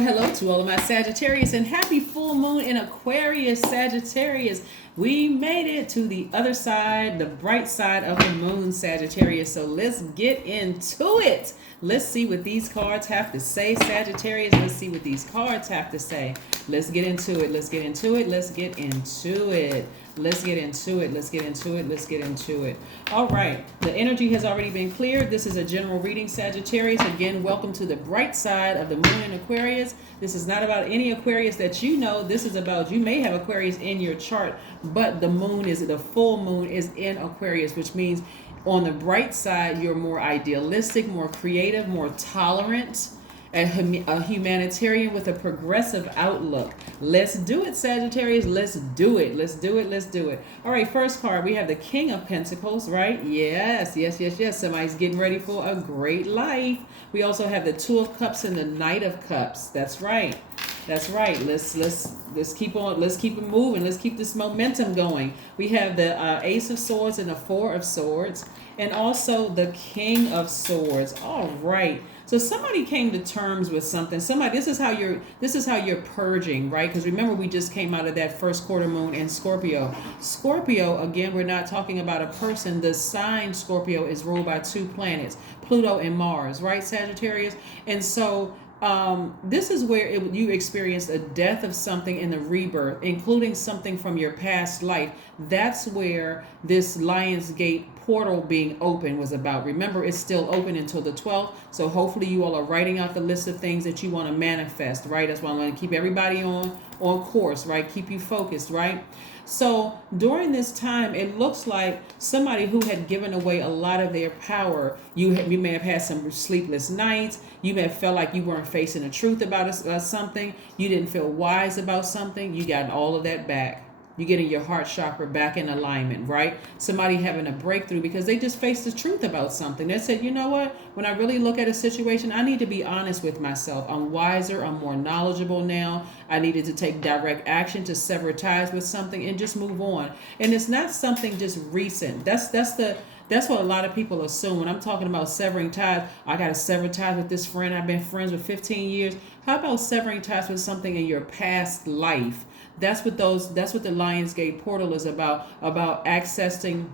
hello to all of my Sagittarius, and happy full moon in Aquarius, Sagittarius. We made it to the other side, the bright side of the moon, Sagittarius. So let's get into it. Let's see what these cards have to say, Sagittarius. Let's see what these cards have to say. Let's get into it. Let's get into it. Let's get into it. Let's get into it. Let's get into it. Let's get into it. All right. The energy has already been cleared. This is a general reading, Sagittarius. Again, welcome to the bright side of the moon in Aquarius. This is not about any Aquarius that you know. This is about, you may have Aquarius in your chart, but the full moon is in Aquarius, which means on the bright side, you're more idealistic, more creative, more tolerant, a humanitarian with a progressive outlook. Let's do it, Sagittarius. Let's do it. Let's do it. Let's do it. All right, first card, we have the King of Pentacles, right? Yes. Somebody's getting ready for a great life. We also have the Two of Cups and the Knight of Cups. That's right. That's right. Let's keep on. Let's keep it moving. Let's keep this momentum going. We have the Ace of Swords and the Four of Swords, and also the King of Swords. All right. So somebody came to terms with something. This is how you're purging, right? Because remember, we just came out of that first quarter moon in Scorpio. Scorpio, again, we're not talking about a person. The sign Scorpio is ruled by two planets, Pluto and Mars, right, Sagittarius? And so this is where you experienced a death of something in the rebirth, including something from your past life. That's where this Lionsgate portal being open was about. Remember, it's still open until the 12th. So hopefully you all are writing out the list of things that you want to manifest, right? That's why I'm going to keep everybody on course, right? Keep you focused, right? So during this time, it looks like somebody who had given away a lot of their power. You may have had some sleepless nights. You may have felt like you weren't facing the truth about something. You didn't feel wise about something. You got all of that back. You're getting your heart chakra back in alignment, right? Somebody having a breakthrough because they just faced the truth about something. They said, you know what? When I really look at a situation, I need to be honest with myself. I'm wiser. I'm more knowledgeable now. I needed to take direct action to sever ties with something and just move on. And it's not something just recent. That's what a lot of people assume. When I'm talking about severing ties, I got to sever ties with this friend I've been friends with 15 years. How about severing ties with something in your past life? That's what the Lionsgate portal is about accessing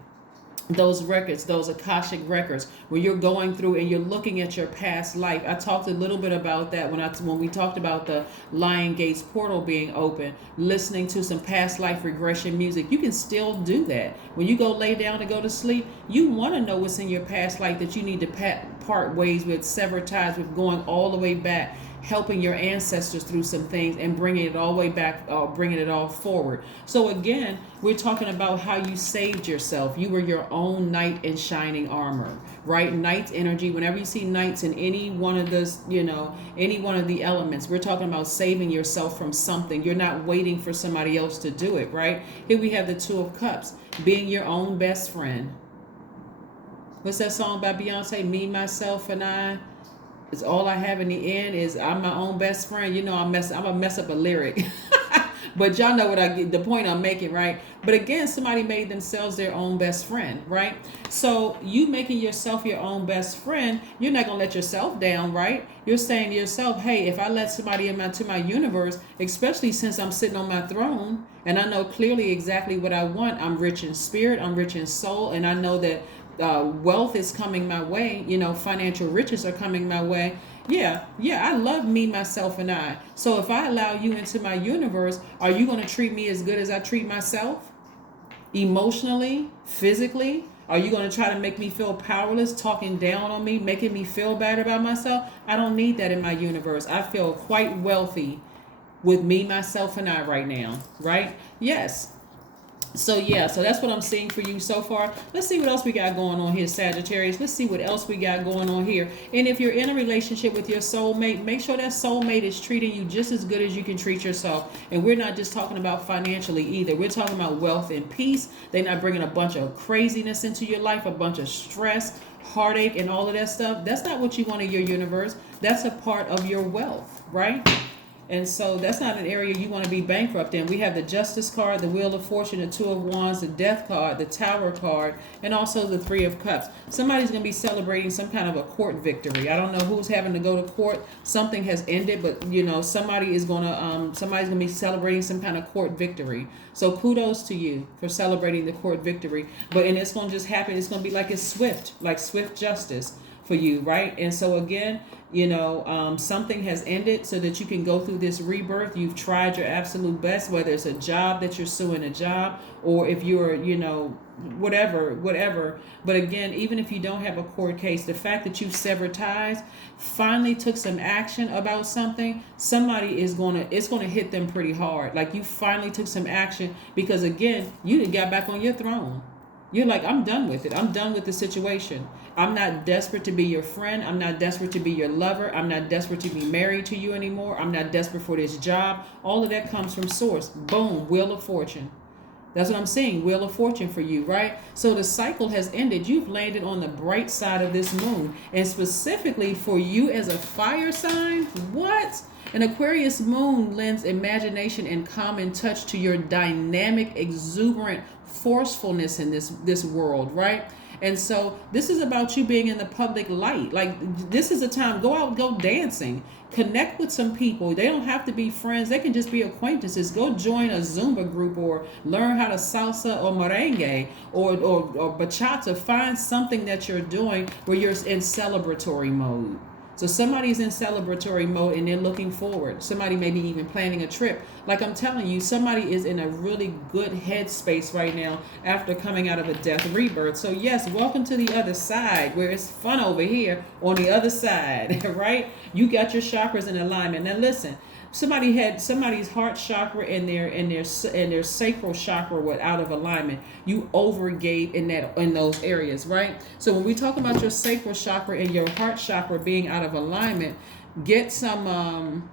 those records, those Akashic records, where you're going through and you're looking at your past life. I talked a little bit about that when we talked about the Lionsgate's portal being open, listening to some past life regression music. You can still do that. When you go lay down to go to sleep, you want to know what's in your past life that you need to part ways with, sever ties with, going all the way back, helping your ancestors through some things and bringing it all the way back, bringing it all forward. So again, we're talking about how you saved yourself. You were your own knight in shining armor, right? Knight energy. Whenever you see knights in any one of those, any one of the elements, we're talking about saving yourself from something. You're not waiting for somebody else to do it, right? Here we have the Two of Cups, being your own best friend. What's that song by Beyonce? Me, Myself, and I. It's all I have in the end is I'm my own best friend. I'm gonna mess up a lyric. But y'all know the point I'm making, right? But again, somebody made themselves their own best friend, right? So you making yourself your own best friend, you're not gonna let yourself down, right? You're saying to yourself, hey, if I let somebody into my universe, especially since I'm sitting on my throne and I know clearly exactly what I want, I'm rich in spirit, I'm rich in soul, and I know that wealth is coming my way, financial riches are coming my way. Yeah, I love me, myself, and I. So if I allow you into my universe, are you going to treat me as good as I treat myself? Emotionally, physically? Are you going to try to make me feel powerless, talking down on me, making me feel bad about myself? I don't need that in my universe. I feel quite wealthy with me, myself, and I right now, right? Yes. So that's what I'm seeing for you so far. Let's see what else we got going on here, Sagittarius. Let's see what else we got going on here. And if you're in a relationship with your soulmate, make sure that soulmate is treating you just as good as you can treat yourself. And we're not just talking about financially either. We're talking about wealth and peace. They're not bringing a bunch of craziness into your life, a bunch of stress, heartache, and all of that stuff. That's not what you want in your universe. That's a part of your wealth, right? And so that's not an area you want to be bankrupt in. We have the Justice card, the Wheel of Fortune, the Two of Wands, the Death card, the Tower card, and also the Three of Cups. Somebody's going to be celebrating some kind of a court victory. I don't know who's having to go to court. Something has ended, but somebody's going to be celebrating some kind of court victory. So kudos to you for celebrating the court victory. And it's going to just happen. It's going to be like swift justice for you, right? And so again, something has ended so that you can go through this rebirth. You've tried your absolute best, whether it's a job that you're suing a job, or if you're, whatever. But again, even if you don't have a court case, the fact that you've severed ties, finally took some action about something, it's going to hit them pretty hard. Like, you finally took some action because, again, you done got back on your throne. You're like, I'm done with it. I'm done with the situation. I'm not desperate to be your friend. I'm not desperate to be your lover. I'm not desperate to be married to you anymore. I'm not desperate for this job. All of that comes from source. Boom, Wheel of Fortune. That's what I'm saying, Wheel of Fortune for you, right? So the cycle has ended. You've landed on the bright side of this moon. And specifically for you as a fire sign, what? An Aquarius moon lends imagination and common touch to your dynamic, exuberant forcefulness in this world, right? And so this is about you being in the public light. Like, this is a time, go out, go dancing, connect with some people. They don't have to be friends. They can just be acquaintances. Go join a Zumba group or learn how to salsa or merengue or bachata. Find something that you're doing where you're in celebratory mode. So somebody's in celebratory mode and they're looking forward. Somebody may be even planning a trip. Like I'm telling you, somebody is in a really good headspace right now after coming out of a death rebirth. So yes, welcome to the other side where it's fun over here on the other side, right? You got your chakras in alignment. Now listen, somebody had somebody's heart chakra and their sacral chakra were out of alignment. You overgave in those areas, right? So when we talk about your sacral chakra and your heart chakra being out of alignment, get some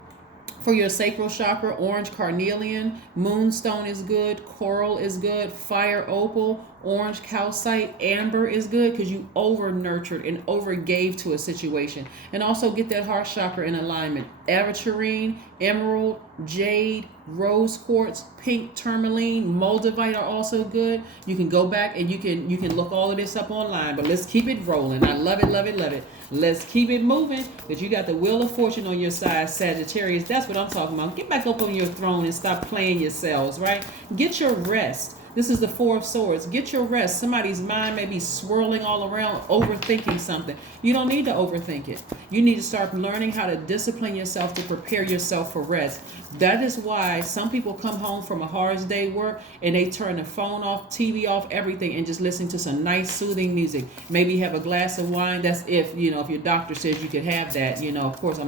for your sacral chakra, orange carnelian, moonstone is good, coral is good, fire opal, orange calcite, amber is good because you over nurtured and over gave to a situation. And also get that heart chakra in alignment. Aventurine, emerald, jade, rose quartz, pink tourmaline, moldavite are also good. You can go back and you can look all of this up online, but let's keep it rolling. I love it, love it, love it. Let's keep it moving because you got the Wheel of Fortune on your side, Sagittarius. That's what I'm talking about. Get back up on your throne and stop playing yourselves, right? Get your rest. This is the Four of Swords. Get your rest. Somebody's mind may be swirling all around, overthinking something. You don't need to overthink it. You need to start learning how to discipline yourself to prepare yourself for rest. That is why some people come home from a hard day work and they turn the phone off, TV off, everything, and just listen to some nice soothing music. Maybe have a glass of wine. That's if your doctor says you could have that. Of course,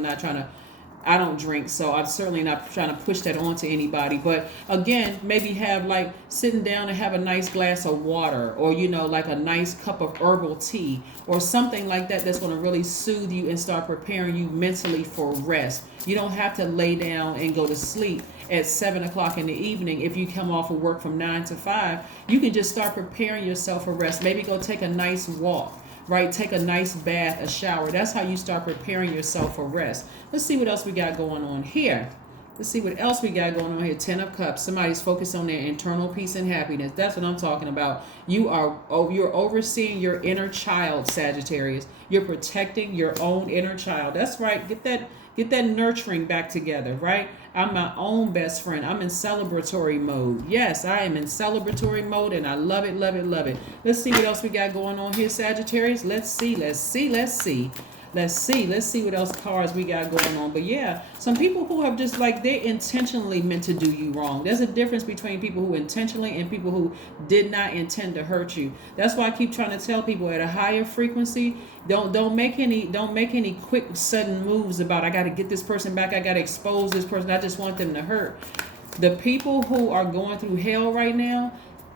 I don't drink, so I'm certainly not trying to push that onto anybody. But again, maybe have like sitting down and have a nice glass of water or, like a nice cup of herbal tea or something like that that's going to really soothe you and start preparing you mentally for rest. You don't have to lay down and go to sleep at 7 o'clock in the evening. If you come off of work from 9 to 5, you can just start preparing yourself for rest. Maybe go take a nice walk. Right? Take a nice bath, a shower. That's how you start preparing yourself for rest. Let's see what else we got going on here. Ten of Cups. Somebody's focused on their internal peace and happiness. That's what I'm talking about. You're overseeing your inner child, Sagittarius. You're protecting your own inner child. That's right. Get that nurturing back together, right? I'm my own best friend. I'm in celebratory mode. Yes, I am in celebratory mode and I love it, love it, love it. Let's see what else we got going on here, Sagittarius. Let's see what else cards we got going on. But yeah, some people who have just they're intentionally meant to do you wrong. There's a difference between people who intentionally and people who did not intend to hurt you. That's why I keep trying to tell people at a higher frequency, don't make any quick sudden moves about I got to get this person back, I got to expose this person, I just want them to hurt. The people who are going through hell right now,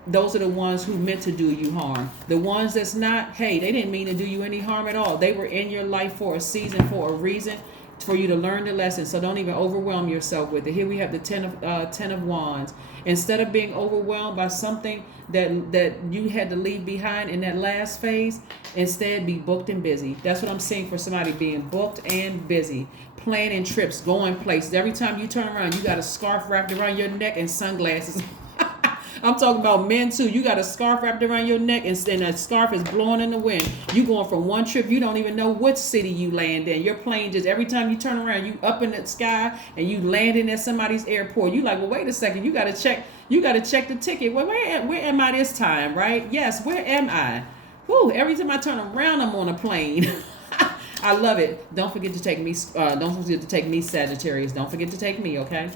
those are the ones who meant to do you harm. The ones that's not, hey, they didn't mean to do you any harm at all. They were in your life for a season, for a reason, for you to learn the lesson. So don't even overwhelm yourself with it. Here we have the ten of wands. Instead of being overwhelmed by something that you had to leave behind in that last phase, instead be booked and busy. That's what I'm seeing for somebody, being booked and busy, planning trips, going places. Every time you turn around, you got a scarf wrapped around your neck and sunglasses. I'm talking about men too. You got a scarf wrapped around your neck, and that scarf is blowing in the wind. You going from one trip, you don't even know what city you land in. Your plane just, every time you turn around, you up in the sky and you landing at somebody's airport. You like, well, wait a second. You got to check the ticket. Well, where am I this time, right? Yes, where am I? Whew, every time I turn around, I'm on a plane. I love it. Don't forget to take me. Don't forget to take me, Sagittarius. Don't forget to take me, okay?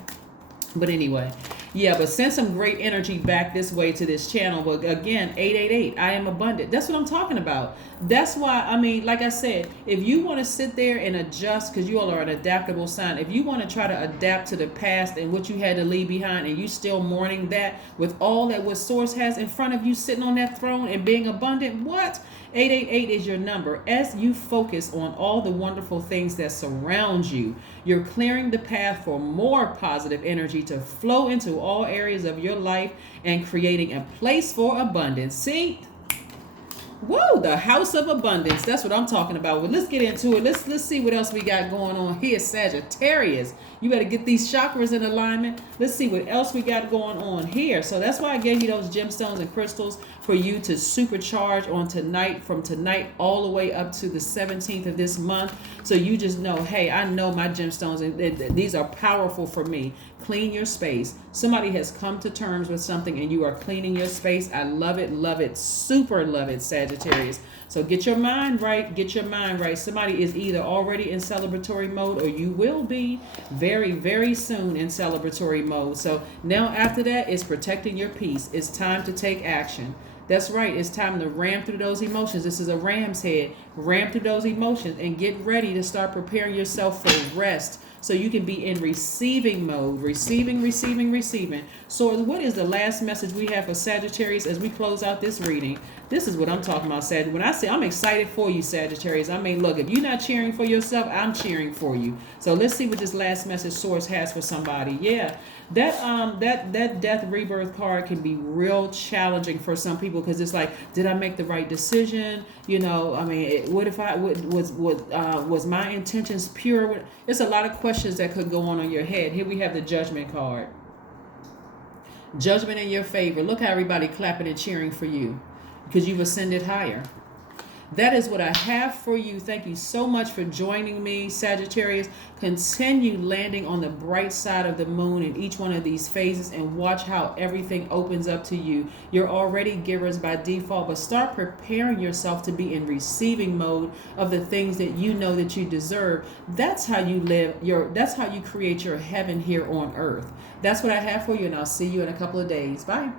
But anyway, yeah, but send some great energy back this way to this channel. But again, 888, I am abundant. That's what I'm talking about. That's why, I mean, like I said, if you want to sit there and adjust, because you all are an adaptable sign, if you want to try to adapt to the past and what you had to leave behind, and you still mourning that with all that what Source has in front of you, sitting on that throne and being abundant, what? 888 is your number. As you focus on all the wonderful things that surround you, you're clearing the path for more positive energy to flow into all areas of your life and creating a place for abundance. See? Whoa, the house of abundance. That's what I'm talking about. Well, let's get into it. Let's see what else we got going on here, Sagittarius. You better get these chakras in alignment. Let's see what else we got going on here. So that's why I gave you those gemstones and crystals, for you to supercharge on tonight, from tonight all the way up to the 17th of this month. So you just know, hey, I know my gemstones, and these are powerful for me. Clean your space. Somebody has come to terms with something and you are cleaning your space. I love it, super love it, Sagittarius. So get your mind right, Somebody is either already in celebratory mode, or you will be very, very soon in celebratory mode. So now after that is protecting your peace. It's time to take action. That's right. It's time to ram through those emotions. This is a ram's head. Ram through those emotions and get ready to start preparing yourself for rest, so you can be in receiving mode. Receiving. So what is the last message we have for Sagittarius as we close out this reading? This is what I'm talking about, Sagittarius. When I say I'm excited for you, Sagittarius, I mean, look, if you're not cheering for yourself, I'm cheering for you. So let's see what this last message Source has for somebody. Yeah, that death rebirth card can be real challenging for some people, because it's like, did I make the right decision? You know, I mean, what if I was my intentions pure? It's a lot of questions that could go on your head. Here we have the Judgment card. Judgment in your favor. Look how everybody clapping and cheering for you, because you've ascended higher. That is what I have for you. Thank you so much for joining me, Sagittarius. Continue landing on the bright side of the moon in each one of these phases, and watch how everything opens up to you. You're already givers by default, but start preparing yourself to be in receiving mode of the things that you know that you deserve. That's how you live that's how you create your heaven here on earth. That's what I have for you, and I'll see you in a couple of days. Bye.